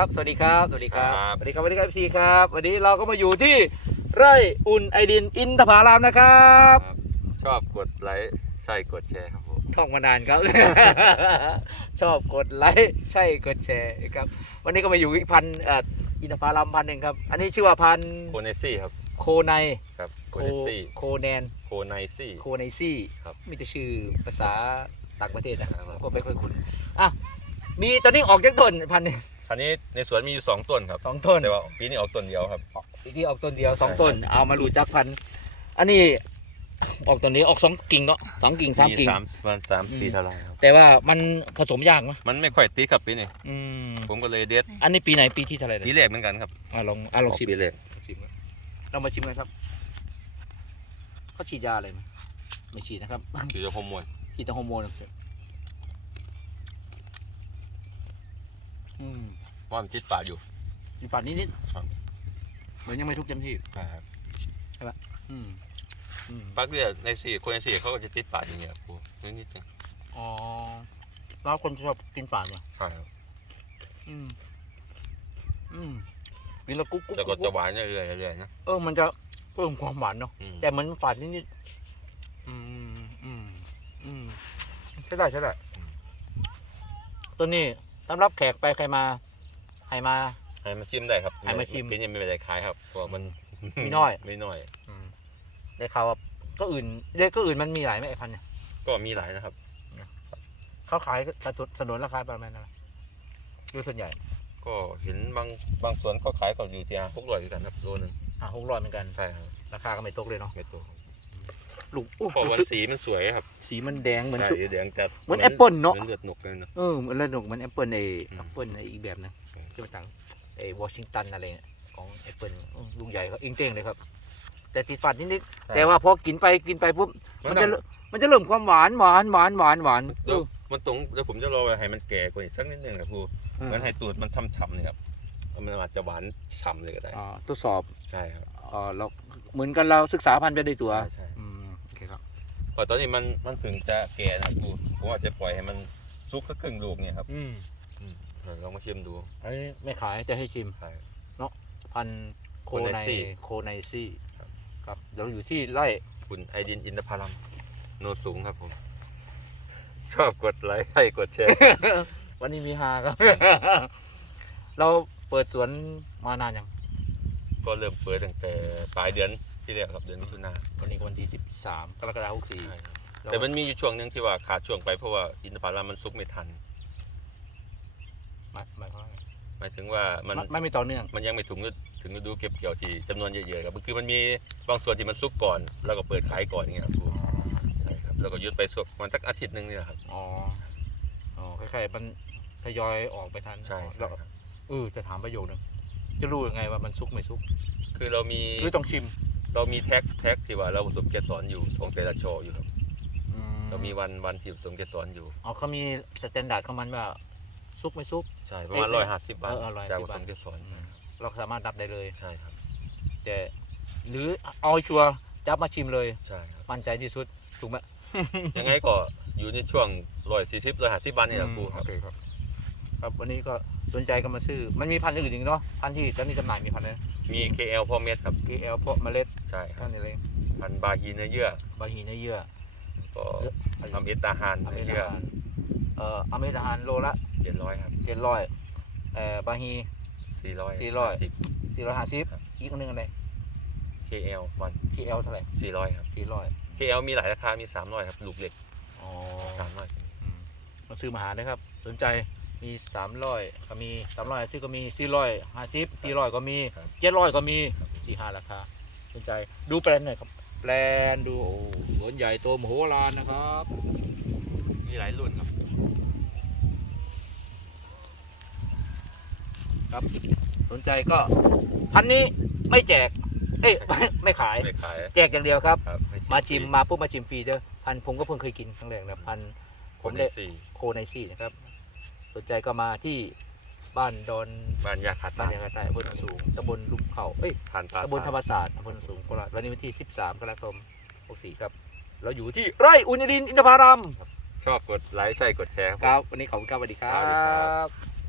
ครับ สวัสดีครับ สวัสดีครับครับ สวัสดีครับสวัสดีครับพี่ครับ วันนี้เราก็มาอยู่ที่ไร่อุ่นไอดินอินทผารามนะครับ ชอบกดไลค์ใช่กดแชร์ครับผมท่องมานานครับ ชอบกดไลค์ใช่กดแชร์ครับ วันนี้ก็มาอยู่อีกพันธุ์เอ่ออินทผารามพันธุ์หนึ่งครับ อันนี้ชื่อว่าพันธุ์โคเนซี่ครับ โคไนครับโคโคเนซี่โคแนนโคไนซี่โคไนซี่ครับมีแต่ชื่อภาษาต่างประเทศนะครับครับก็ไม่ค่อยคุ้นอะมีตอนนี้ออกจากต้นพันธุ์หนึ่ง คันนี้ในสวนมีอยู่สองต้นครับสองต้นแต่ว่าปีนี้ออกต้นเดียวครับอีกที่ออกต้นเดียวสองใช่ต้น เอามารู้จักพันธุ์อันนี้ออกต้นนี้ออกสองกิ่งเนาะสองกิ่งสามกิ่งสามประมาณสามอืมสี่เท่าไหรครับแต่ว่ามันผสมยากมั้ยมันไม่ค่อยติดครับปีนี้อืมผมก็เลยเด็ดอันนี้ปีไหนปีที่เท่าไหร่ปีเนี่ยแรกเหมือนกันครับอะลองอะลองชิมปีแรกชิมกันเรามาชิมกันครับเขาฉีดยาอะไรไหมไม่ฉีดนะครับคือจะฮอร์โมนฉีดแต่ฮอร์โมนครับ อืมว่ามันติดปากอยู่มีฝาดนิดนิดๆครับเหมือนยังไม่ทุกเต็มที่ใช่ครับอืมอืมปักเดียวในสี่โคเนซี่เขาก็จะติดปากอย่างเงี้ยครับนิดนิดๆนึงอ๋อแล้วคนชอบกินฝาดเนี่ยใช่ครับอืมอืมกินแล้วกุ๊กกุ๊กแล้วก็กุ๊กจะหวานเรื่อยๆเรื่อยๆนะเออมันจะเพิ่มความหวานเนาะอืมแต่เหมือนฝาดนิดๆอืมอืมอืมใช่ได้ใช่ได้ตัวนี้ สำหรับแขกไปใครมาใครมา ให้มาชิมได้ครับให้มาชิมปีนี้ไม่ได้ขายครับเพราะว่ามันมีน้อย ไม่น้อยอืมได้ข่าวว่าก็อื่นได้ก็อื่นมันมีหลายไหมไอ้พันธุ์เนี่ยก็มีหลายนะครับ เขาขายกระตุสนุนราคาประมาณนั้นดูส่วนใหญ่ก็เห็นบางบางส่วนเขาขายก็อยู่ที่หกร้อยกันครับโลนึงอะหกร้อยเหมือนกันใช่ครับราคาก็ไม่ตกเลยเนาะไม่ตัวครับ ลูกอู้เพราะวันสีมันสวยครับสีมันแดงเหมือนใช่ชุเดี๋ยวจะเหมือนแอปเปิ้ลเนอะเหมือนเลือดนกเลยเนอะเออเหมือนระดกเหมือนแอปเปิลไอ้อืมแอปเปิลไอ้อีกแบบหนึงใช่ที่มาจากไอ้วอชิงตันอะไรเนี่ยของแอปเปิลลุงใหญ่เขาเองเต้งเลยครับ แต่ติดฟันนิดๆแต่ว่าพอกินไปกินไปปุ๊บมัมันนจะจะเริ่มมันจะเริ่มความหวานหวานหวานหวานหวานเอเดี๋ยวอมันตรงเดี๋ยวผมจะรอไว้ให้มันแก่กว่าอีกสักนิดนึงครับครูเหมันให้ตูดมันช่ำๆเนี่ยครับมันอาจจะหวานฉ่ำเลยก็ได้อ่าทดสอบ ใช่ครับอ่าเราเหมือนกันเราศึกษาพันธุ์ไปในตัว ใช่ พอตอนนี้มันมันถึงจะแก่นะครับครูผมอาจจะปล่อยให้มันซุกสักครึ่งลูกเนี่ยครับอืมอืมเดี๋ยวลองมาชิมดูอันนี้ไม่ขายจะให้ชิม ใช่ พันธุ์โคไนโคไนซี่โคไนซี่ครับ ครับเราอยู่ที่ไร่คุณไอดินอินทพลัมโนนสูงครับผม ชอบกดไลค์ให้กดแชร์ วันนี้มีฮาครับ เราเปิดสวนมานานยังก็เริ่มเปิดตั้งแต่ปลายเดือน ที่แล้วครับเดือนมิถุนาวันนี้ก็วันที่สิบสามกรกฎาคมหกสี่ใช่ครับแต่มันมีอยู่ช่วงหนึงที่ว่าขาดช่วงไปเพราะว่าอินทผลัมมันซุกไม่ทันหมายหมายความว่าไงหมายถึงว่ามันไม่ไม่ไม่ต่อเนื่อง มันยังไม่ถึงฤถึงฤดูเก็บเกี่ยวที่จำนวนเยอะๆครับคือมันมีบางส่วนที่มันซุกก่อน แล้วก็เปิดขายก่อนอย่างเงี้ยครับครูใช่ครับแล้วก็หยุดไปสักประมันสักอาทิตย์หนึงเนี่ยครับอ๋ออ๋อคล้ายๆมันทยอยออกไปทันใช่แล้ใช่วครับเออจะถามประโยคนึงจะรู้ยังไงว่ามันซุกไม่ซุก คือเรามีหรือต้องชิม เรามีแท็กแท็กที่ว่าเราผสมเกสรอยู่ของแต่ละชออยู่ครับ อืเรามีวันวันที่ผสมเกสรอยู่ อ๋อเขามีสแตนดาร์ดของมันว่าซุกไม่ซุก ใช่ประมาณเอ้ร้อยยห้าสิบบาทเออ150 จากผสมบาทเกสรเราสามารถดับได้เลย ใช่ครับแต่หรือเอาให้ชัวร์จับมาชิมเลย ใช่ครับ มั่นใจที่สุดถูกไหม ยังไงก็อยู่ในช่วงร้อยสี่สิบร้อยห้าสิบบาทนี่แหละครูครับ โอเคครับ ครับวันนี้ก็ สนใจกันมาซื้อ มันมีพันธุ์อื่นอีกเนาะพันธุ์ที่ตอนนี้จำหน่ายมีพันธุ์อะไร มี KL พ่อเม็ดครับ KL เพาะเมล็ดใช่ครัพับนธุ์อะไรพันธุ์บาฮีเนื้อเยื่อบาฮีเนื้อเยื่อก็เยอะทำเอตาฮานอเมเนื้อริเยื่อกันเอ่ออเมริกันโลละเจ็ดร้อยครับเจ็ดร้อยเอ่อบาฮี สี่ร้อย400สิบ สี่ร้อยห้าสิบครับ อีกอันหนึงอะไร KL วัน KL เท่าไหร่สี่ร้อยครับ สี่ร้อย KL มีหลายราคา มีสามร้อยครับ ลูกเล็กอ๋อสามร้อย อืมมาซื้อมาหาได้ครับ สนใจ มีสามร้อยก็มีสามร้อยซื้อก็มีสี่ร้อยห้าสิบสี่ร้อยก็มีครับเจ็ดร้อยก็มีสี่ห้าราคาสนใจดูแปลนหน่อยครับ แปลนดูโอ้สวนใหญ่โตมโหฬารนะครับ มีหลายรุ่นครับ ครับ สนใจก็พันนี้ไม่แจก เอ้ย ไม่ขาย ไม่ขายแจกอย่างเดียวครับ ครับมาชิมมาปุ๊บมาชิมฟรีเด้อพันผมก็เพิ่งเคยกินครั้งแรกนะพัน ผผมมได้ ได้สี่โคไนซี่นะครับ สนใจก็มาที่บ้านดอนบ้านยาขาบ้าตานยางกระต่ายอำเภอโนนสูงตำบลลุมเขาเอ้ยผ่านปลาตำบลธรรมศาสตร์อำเภอโนนสูงโคราชวันนี้วันที่ 13กรกฎาคม64ครับ เราอยู่ที่ไร่อุณดินอินทผารามชอบกดไลค์ใช่กดแชร์ครับ วันนี้ขอบคุณครับสวัสดีครัครับสวัสดีครับ บ